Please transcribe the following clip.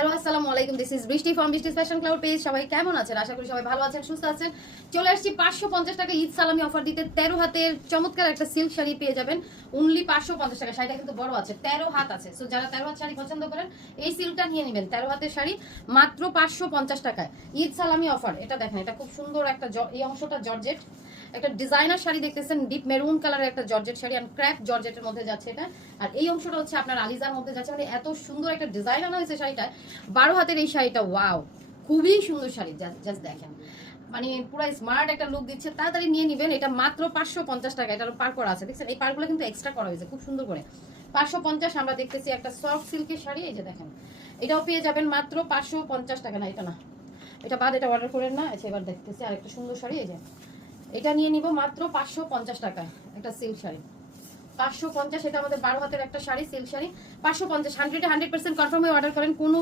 Hello আসসালামু আলাইকুম, this is বৃষ্টি ফ্রম বৃষ্টি ফ্যাশন ক্লাউড পেজ। সবাই কেমন আছেন? আশা করি সবাই ভালো আছেন, সুস্থ আছেন। চলে আসছি 550 টাকা ঈদ সালামি অফার দিতে। 13 হাতের চমৎকার একটা সিল্ক শাড়ি পেয়ে যাবেন অনলি 550 টাকা। শাড়িটা কিন্তু বড় আছে, 13 হাত আছে। সো যারা 13 হাত শাড়ি পছন্দ করেন এই সিল্কটা নিয়ে নেবেন। 13 হাতের শাড়ি মাত্র 550 টাকায় ঈদ সালামি অফার। এটা দেখেন, এটা খুব সুন্দর একটা এই অংশটা জর্জেট, একটা ডিজাইনার শাড়ি দেখতেছেন, ডিপ মেরুন কালারের একটা জর্জেট শাড়ি, আর ক্র্যাপ জর্জেটের মধ্যে যাচ্ছে এটা। আর এই অংশটা হচ্ছে আপনার আলিজার মধ্যে যাচ্ছে। মানে এত সুন্দর একটা ডিজাইন আনা হয়েছে শাড়িটা। 12 হাতের এই শাড়িটা, ওয়াও, খুবই সুন্দর শাড়ি। জাস্ট দেখেন, মানে পুরো স্মার্ট একটা লুক দিচ্ছে। তাড়াতাড়ি নিয়ে নেবেন, এটা মাত্র 550 টাকা। এটার পার করা আছে, দেখছেন এই পারগুলো কিন্তু এক্সট্রা করা হয়েছে খুব সুন্দর করে। 550। আমরা দেখতেছি একটা সফট সিল্কের শাড়ি, এই যে দেখেন, এটাও পেয়ে যাবেন মাত্র 550 টাকা। না এটা না, এটা বাদ, এটা অর্ডার করেন না। আচ্ছা, এবার দেখতেছি আর একটা সুন্দর শাড়ি, এই যে এটা নিয়ে নিব মাত্র 550 টাকায়। একটা সিল্ক শাড়ি 550, এটা আমাদের 12 হাতের একটা শাড়ি, সিল্ক শাড়ি 550। 100% কনফার্ম হয়ে অর্ডার করেন, কোনো